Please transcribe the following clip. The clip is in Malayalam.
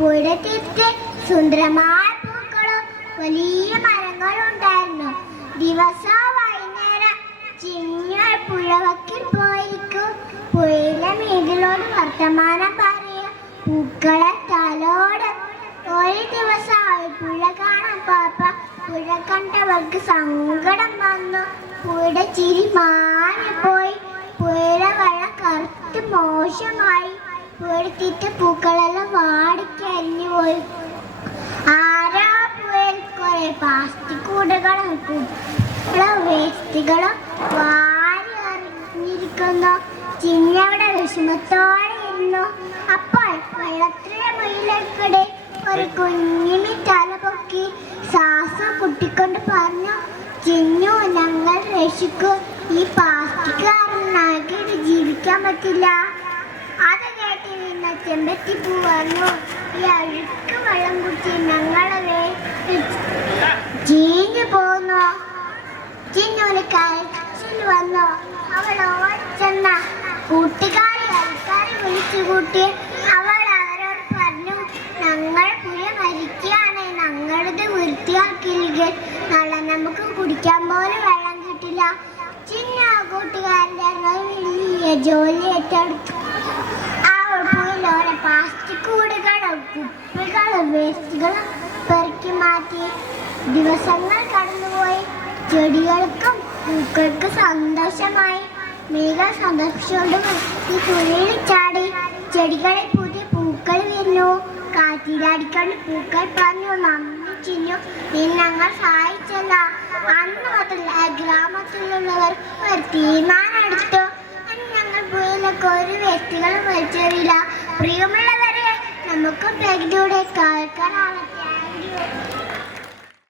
പുഴത്തീരത്ത് സുന്ദരമായ പൂക്കളും വലിയ മരങ്ങളും ഉണ്ടായിരുന്നു. ദിവസവും വൈകുന്നേരം ചിഞ്ഞൾ പുഴവക്കിൽ പോയിരിക്കും. പുഴയിലെ മീനുകളോട് വർത്തമാനം പറയുക, പൂക്കളെ തലോട്. ഒരു ദിവസം പുഴ കാണാൻ പോയപ്പോ പുഴ കണ്ടവർക്ക് സങ്കടം വന്നു. പുഴയുടെ ചിരി മാറിപ്പോയി. പുഴയിലെ വെള്ളം കറുത്ത് മോശമായി. പുഴത്തിട്ട് പൂക്കളെല്ലാം വാടിക്കരിഞ്ഞു പോയി. ആരോ പുഴയിൽ കുറെ പ്ലാസ്റ്റിക് കൂടുകളും വേസ്റ്റുകളും വാരി എറിഞ്ഞിരിക്കുന്നു. ചിന്നവിടെ വിഷമത്തോടെ ഇരുന്നു. അപ്പോൾ വെള്ളത്തിലെ മുയിലേക്കൂടെ ഒരു കുഞ്ഞിമി തല പൊക്കി ശ്വാസം കുട്ടിക്കൊണ്ട് പറഞ്ഞു, ചിന്നു, ഞങ്ങൾ രക്ഷിക്കൂ. ഈ പ്ലാസ്റ്റിക് കാരണം ഞങ്ങൾക്ക് ജീവിക്കാൻ പറ്റില്ല. അത് കേട്ട് നിന്ന ചെമ്പത്തിപ്പൂ പറഞ്ഞു, ഈ അഴുക്ക് വെള്ളം കുടിച്ച് ഞങ്ങളെ ചീഞ്ഞു പോന്നു. ചിന്നൂന് കരച്ചിൽ വന്നു. അവൾ ഓടിച്ചെന്ന കൂട്ടുകാരി ആൾക്കാരെ വിളിച്ചു കൂട്ടി. അവൾ അവരോട് പറഞ്ഞു, ഞങ്ങൾ പുഴ മരിക്കുകയാണ്. ഞങ്ങളത് വൃത്തിയാക്കിയില്ലെങ്കിൽ നാളെ നമുക്ക് കുടിക്കാൻ പോലും വെള്ളം കിട്ടില്ല. ചിന്ന കൂട്ടുകാരൻ്റെ വലിയ ജോലി ഏറ്റെടുത്തു. പ്ലാസ്റ്റിക് കൂടുകളും കുപ്പികളും വേസ്റ്റുകളും പെറുക്കി മാറ്റി. ദിവസങ്ങൾ കടന്നുപോയി. ചെടികൾക്കും പൂക്കൾക്കും സന്തോഷമായി. മേഘം സന്തോഷത്തോടെ ഈ പുഴയിൽ ചാടി. ചെടികളിൽ പുതിയ പൂക്കൾ വരുന്നു. കാറ്റിലടിക്കൊണ്ട് പൂക്കൾ പറഞ്ഞു, നന്ദി ചിന്നു, നീ ഞങ്ങൾ സഹായിച്ചല്ല. അന്ന് മുതൽ ഗ്രാമത്തിലുള്ളവർ ഒരു തീരുമാനം എടുത്തു, ഞങ്ങൾ പുഴയിലൊക്കെ ഒരു വ്യക്തികളും വലിച്ചെറിയില്ല. പ്രിയമുള്ളവരെ, നമുക്ക് പ്രകൃതിയുടെ കേൾക്കാനാണ്. Thank you.